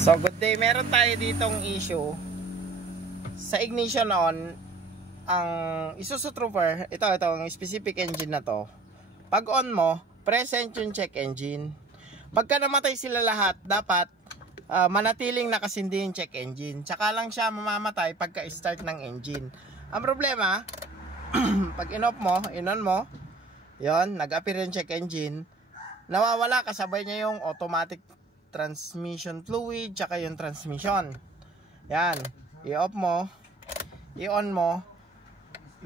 So good day, meron tayo ditong issue sa ignition on. Ang Isuzu Trooper, ito ang specific engine na to. Pag on mo, present yung check engine. Pagka namatay sila lahat, dapat manatiling nakasindi yung check engine. Tsaka lang siya mamamatay pagka start ng engine. Ang problema, pag in-off mo, in-on mo, yon, nag-appear yung check engine, nawawala, kasabay niya yung automatic transmission fluid tsaka yung transmission. Yan, i-off mo, i-on mo,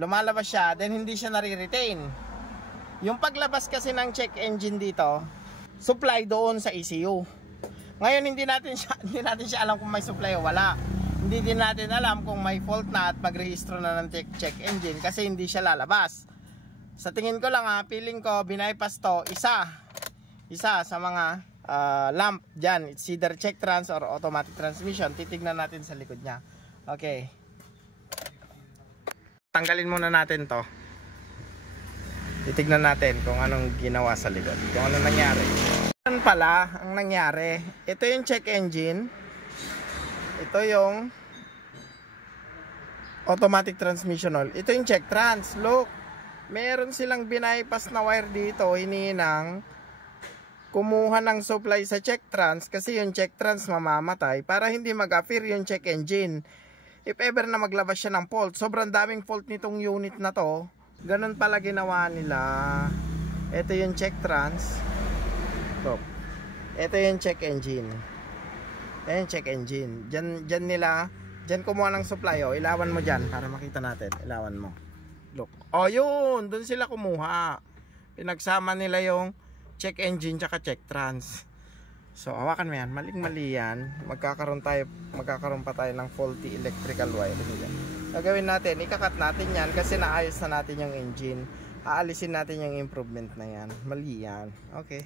lumalabas siya, then hindi siya nare-retain. Yung paglabas kasi ng check engine dito, supply doon sa ECU. Ngayon hindi natin siya alam kung may supply o wala. Hindi din natin alam kung may fault na at magrehistro na ng check engine kasi hindi siya lalabas. Sa tingin ko lang feeling ko binaypass to isa sa mga lamp dyan. It's either check trans or automatic transmission. Titignan natin sa likod nya. Okay, tanggalin muna natin to. Titignan natin kung anong ginawa sa likod, kung anong nangyari. Ano pala ang nangyari? Ito yung check engine, ito yung automatic transmission oil, ito yung check trans. Look, meron silang binaypass na wire dito, hininang kumuha ng supply sa check trans kasi yung check trans mamamatay para hindi mag-appear yung check engine. If ever na maglabas siya ng fault, sobrang daming fault nitong unit na to. Ganun pala ginawa nila. Ito yung check trans. Look, ito yung check engine. Ayan yung check engine. Diyan kumuha ng supply. O, ilawan mo dyan para makita natin. Ilawan mo. Look. O, yun. Doon sila kumuha. Pinagsama nila yung check engine tsaka check trans. So hawakan mo yan, maling-mali yan. Magkakaroon pa tayo ng faulty electrical wire. Gagawin natin, ikakat natin yan kasi naayos na natin yung engine. Aalisin natin yung improvement na yan. Mali yan. Okay.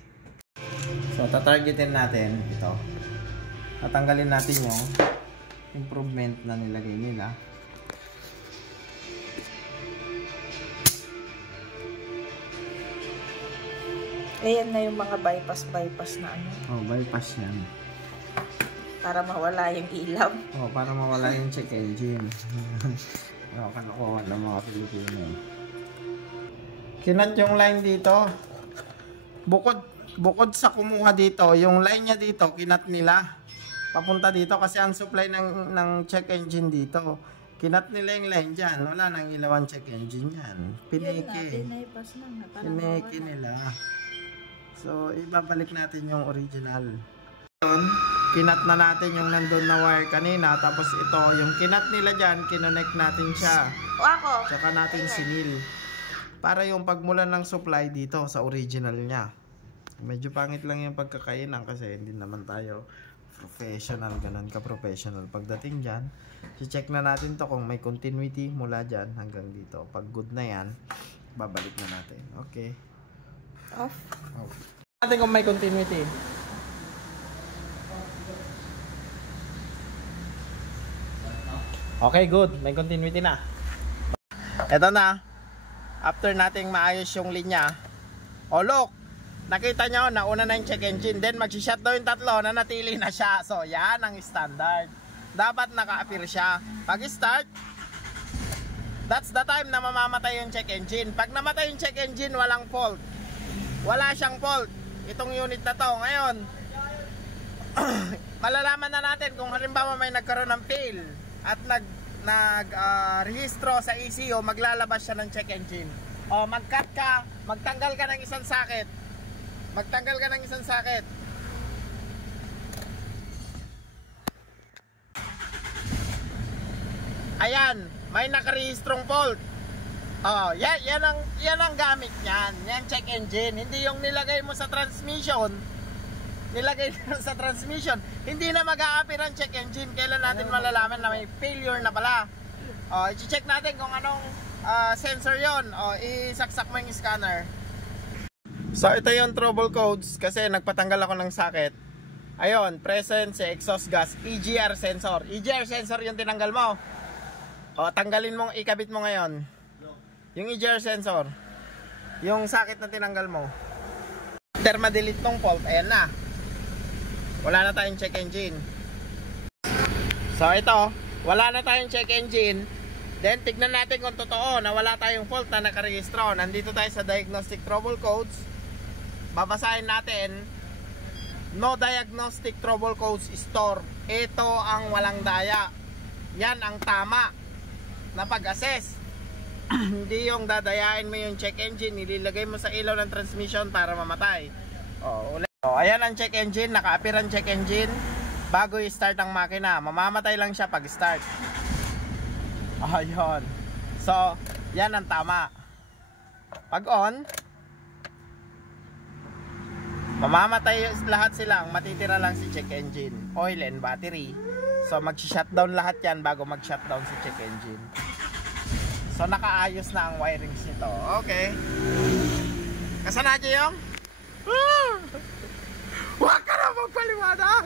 So tatargetin natin ito. Tatanggalin natin yung improvement na nilagay nila. Ayan na yung mga bypass na ano. Oh, bypass yan. Para mawala yung ilaw. Oh, para mawala yung check engine. Oh, kalokohan ng mga Pilipino. Kinat yung line dito. Bukod sa kumuha dito, yung line niya dito, kinat nila. Papunta dito kasi ang supply ng check engine dito. Kinat nila yung line dyan. Wala nang ilawan check engine yan. Piniki. Piniki nila. So, ibabalik natin yung original. Kinat na natin yung nandun na wire kanina. Tapos ito, yung kinat nila dyan, kinonect natin siya. Tsaka natin sinil. Para yung pagmula ng supply dito sa original niya. Medyo pangit lang yung pagkakainan kasi hindi naman tayo professional. Ganun ka-professional. Pagdating dyan, check na natin to kung may continuity mula dyan hanggang dito. Pag good na yan, babalik na natin. Okay. Off. Natin kung may continuity. Okay, good. May continuity na. Ito na. After nating maayos yung linya. Oh, look. Nakita nyo, nauna na yung check engine. Then, mag-shut daw yung tatlo na natili na siya. So, yan ang standard. Dapat naka-appear siya. Pag-start, that's the time na mamamatay yung check engine. Pag namatay yung check engine, walang fault. Wala siyang fault itong unit na to. Ngayon malalaman na natin kung halimbawa may nagkaroon ng fail at nag-rehistro sa ECU, maglalabas siya ng check engine. O mag-cut ka, magtanggal ka ng isang socket. Ayan, may nakarehistrong fault. Oh, yan ang gamit niyan. Yan check engine. Hindi yung nilagay mo sa transmission. Hindi na mag-a-appear ang check engine. Kailan natin malalaman na may failure na pala? Oh, i-check natin kung anong sensor 'yon. Oh, isaksak mo yung scanner. So ito yung trouble codes kasi nagpatanggal ako ng socket. Ayun, present sa exhaust gas EGR sensor. EGR sensor yung tinanggal mo. Oh, tanggalin mo, ikabit mo ngayon. Yung EGR sensor. Yung socket na tinanggal mo. After ma-delete tong fault, ayan na. Wala na tayong check engine. So ito, wala na tayong check engine. Then tignan natin kung totoo na wala tayong fault na nakarehistro. Nandito tayo sa diagnostic trouble codes. Babasahin natin. No diagnostic trouble codes store. Ito ang walang daya. Yan ang tama na pag-assess. Hindi yung dadayain mo yung check engine, nililagay mo sa ilaw ng transmission para mamatay. Ulit. Ayan ang check engine, naka-appear ang check engine bago i-start ang makina. Mamamatay lang siya pag start. Ayun. So, yan ang tama. Pag on, mamamatay lahat sila. Ang matitira lang si check engine, oil and battery. So, mag-shutdown lahat yan bago mag-shutdown si check engine. So, nakaayos na ang wirings nito. Okay. Kasanaji yung? Huwag ka na magpaliwanag!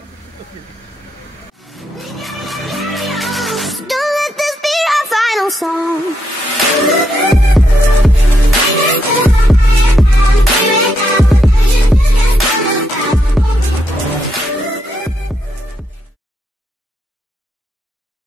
Don't let this be our final song.